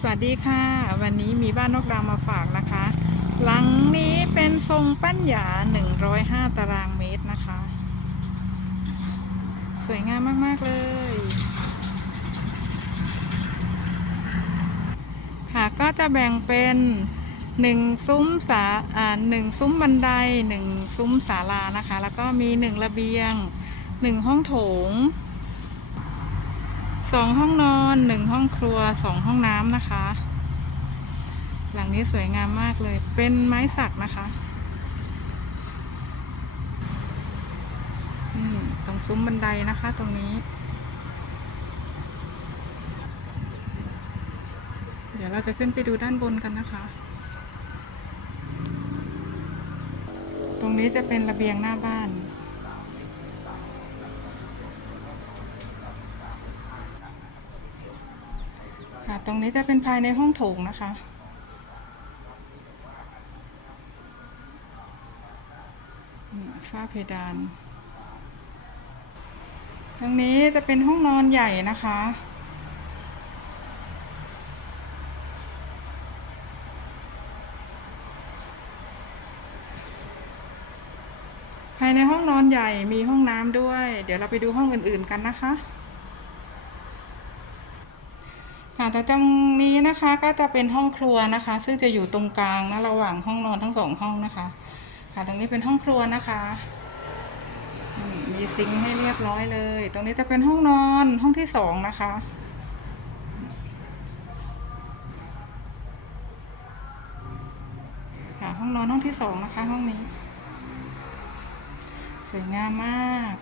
สวัสดีค่ะ วันนี้มีบ้านนกดาวมาฝากนะคะ หลังนี้เป็นทรงปั้นหยา 105 ตารางเมตรนะคะ สวยงามมาก ๆ เลย ค่ะก็จะแบ่งเป็นหนึ่งซุ้มสาอ่าหนึ่งซุ้มบันไดหนึ่งซุ้มศาลานะคะ แล้วก็มีหนึ่งระเบียงหนึ่งห้องโถง สองห้องนอนหนึ่งห้องครัวสองห้องน้ำนะคะ หลังนี้สวยงามมากเลย เป็นไม้สักนะคะนี่ตรงซุ้มบันไดนะคะตรงนี้ เดี๋ยวเราจะขึ้นไปดูด้านบนกันนะคะ ตรงนี้จะเป็นระเบียงหน้าบ้าน ค่ะ ตรงนี้จะเป็นภายในห้องโถงนะคะ ฝ้าเพดาน ตรงนี้จะเป็นห้องนอนใหญ่นะคะภายในห้องนอนใหญ่มีห้องน้ำด้วย เดี๋ยวเราไปดูห้องอื่นๆกันนะคะ ค่ะแต่ตรงนี้นะคะก็จะเป็นห้องครัวนะคะ ซึ่งจะอยู่ตรงกลางนะระหว่างห้องนอนทั้งสองห้องนะคะ ค่ะตรงนี้เป็นห้องครัวนะคะมมีซิงค์ให้เรียบร้อยเลย ตรงนี้จะเป็นห้องนอนห้องที่สองนะคะค่ะห้องนอนห้องที่สองนะคะ ห้องนี้ สวยงามมาก